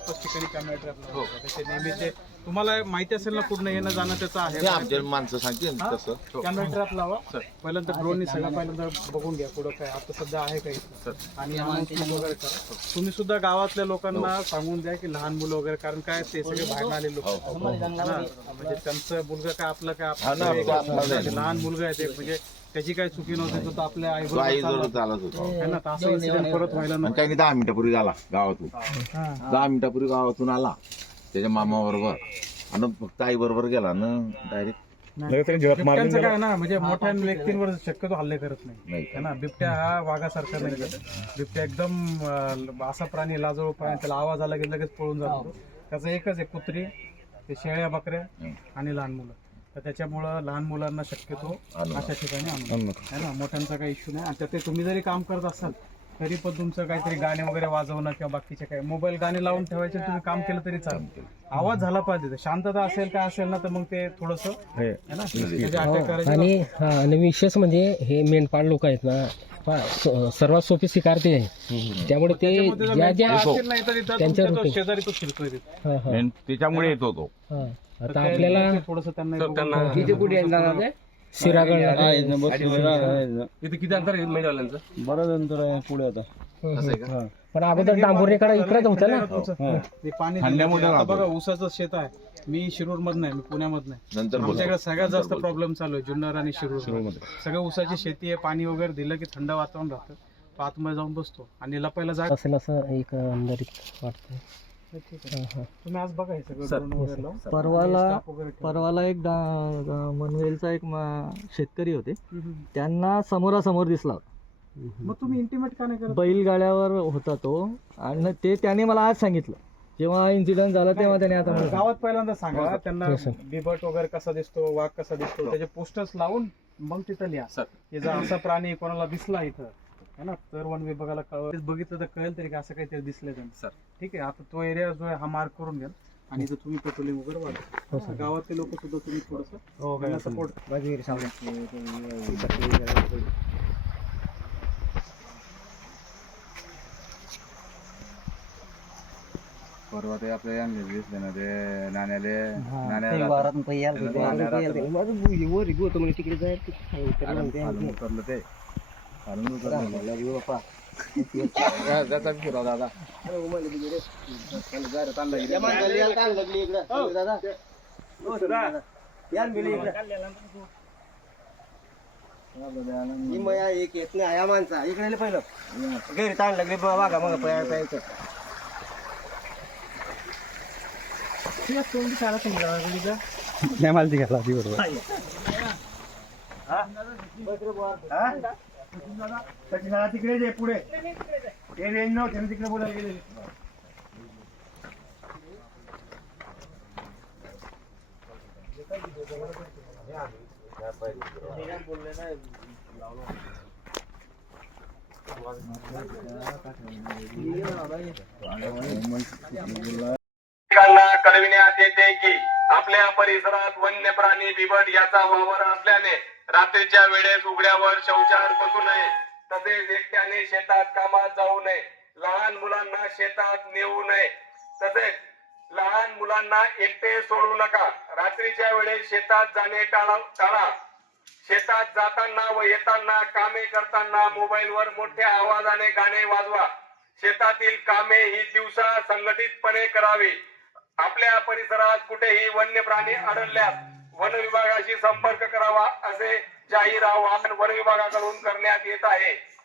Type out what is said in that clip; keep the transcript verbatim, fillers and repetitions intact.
पाच ठिकाणी camera trap लावतो त्याचे नेहमीचे तुम्हाला माहिती असेल ना पूर्ण येणं जाणं त्याचं आहे आमच्या माणसं सांगतील तसं कॅमेरा ट्रॅप लावा पहिल्यांदा ड्रोननी सगळं पहिल्यांदा बघून घ्या पुढं काय आता सध्या आहे काही आणि अनाउन्समेंट वगैरे करा तुम्ही सुद्धा गावातल्या लोकांना सांगून द्या की लहान मुलं वगैरे कारण काय ते सगळे बाहेर आले लोक म्हणजे त्यांचं मुलगा काय आपलं काय आपलं लहान मुलगा आहे ते म्हणजे त्याची काही चुकी नव्हती तर आपल्या आई चालत होतं ना असं इन्सिडेंट परत व्हायला नको. काही दहा मिनिटापूर्वी आला गावातून दहा मिनिटापूर्वी गावातून आला त्याच्या मामा बरोबर आणि फक्त आई बरोबर गेला ना डायरेक्ट बिबट्यांचं काय ना म्हणजे मोठ्या व्यक्तींवर शक्यतो हल्ले करत नाही है ना बिबट्या हा वाघासारखा नाही बिबट्या एकदम असा प्राणी लाजळू प्राणी त्याला आवाज आला की लगेच पळून जातो त्याचं एकच आहे कुत्री ते शेळ्या बकऱ्या आणि लहान मुलं तर त्याच्यामुळं लहान मुलांना शक्यतो अशा ठिकाणी आणून है ना मोठ्यांचा काही इश्यू नाही आणि ते तुम्ही जरी काम करत असाल तरी पण तुमचं काहीतरी गाणे वगैरे वाजवणं किंवा बाकीचे काही मोबाईल गाणे लावून ठेवायचे तुम्ही काम केलं तरी चालेल आवाज झाला पाहिजे शांतता असेल काय असेल ना तर मग ते थोडस आणि हा आणि विशेष म्हणजे हे मेंढपाळ लोक आहेत ना सर्वात सोपी स्वीकारते आहे त्यामुळे ते ज्या ज्या त्यांच्या शेजारी तो फिरतोय त्याच्यामुळे येतो तो आता आपल्याला थोडस त्यांना शिरागड इथे किती अंतर आहे मेंढपाळांचं बरंच अंतर आहे पुढे आता पण अगोदर डांबोरेकडे इकडेच होतं ना पाणी बघा ऊसाचं शेत आहे मी शिरूर मधन आहे मी पुण्यामधन आहे आमच्याकडे सगळ्यात जास्त प्रॉब्लेम चालू आहे जुन्नर आणि शिरूर सगळं ऊसाची शेती आहे पाणी वगैरे दिलं की थंड वातावरण राहतं तो आतमध्ये जाऊन बसतो आणि लपायला जागा असेल असं एक अंधारीत वाटतं तुम्ही आज बघा हे सगळं परवाला परवाला एक मनवेलचा एक शेतकरी होते त्यांना समोरासमोर दिसला मग तुम्ही इंटिमेट का नाही करत बैलगाड्यावर होता तो आणि ते त्याने मला आज सांगितलं जेव्हा इन्सिडेंट झाला तेव्हा त्याने आता गावात पहिल्यांदा सांगा त्यांना बिबट वगैरे कसा दिसतो वाघ कसा दिसतो त्याचे पोस्टर्स लावून मग तिथं लिहा की जर असा प्राणी कोणाला दिसला इथं है ना तर वन विभागाला कळव बघितलं तर कळेल तरी असं काहीतरी दिसलं त्यांना ठीक आहे आता तो एरिया जो आहे हा मार्क करून घ्या आणि इथं तुम्ही पेट्रोलिंग वगैरे वाढवा गावातले लोक सुद्धा तुम्ही थोडंसं सपोर्ट परवा ते आपल्या दिसले ना ते नाण्याले नाण्या तिकडे उतरलं ते खालून उतरलं फिरा दादा एक येत नाही या माणसा इकडे पहिलं घरी ताण लागली बघा मग प्यायचं माहिती घाला ती बरोबर तिकडे जे पुढे ते रेंज नव्हते तिकडे बोलायला गेले कळविण्यात येते की आपल्या परिसरात वन्य प्राणी बिबट याचा वावर असल्याने रात्रीच्या वेळेस उघड्यावर शौचास बसू नये तसेच एकट्याने शेतात कामात जाऊ नये लहान मुलांना शेतात नेऊ नये तसेच लहान मुलांना एकटे सोडू नका रात्रीच्या वेळेस शेतात जाणे टाळा टाळा शेतात जाताना व येताना कामे करताना मोबाईलवर मोठ्या आवाजाने गाणे वाजवा शेतातील कामे ही दिवसा संघटितपणे करावी आपल्या परिसरात कुठेही वन्य प्राणी आढळल्यास वन विभागाशी संपर्क करावा असे जाहीर आवाहन वन विभागाकडून करण्यात येत आहे.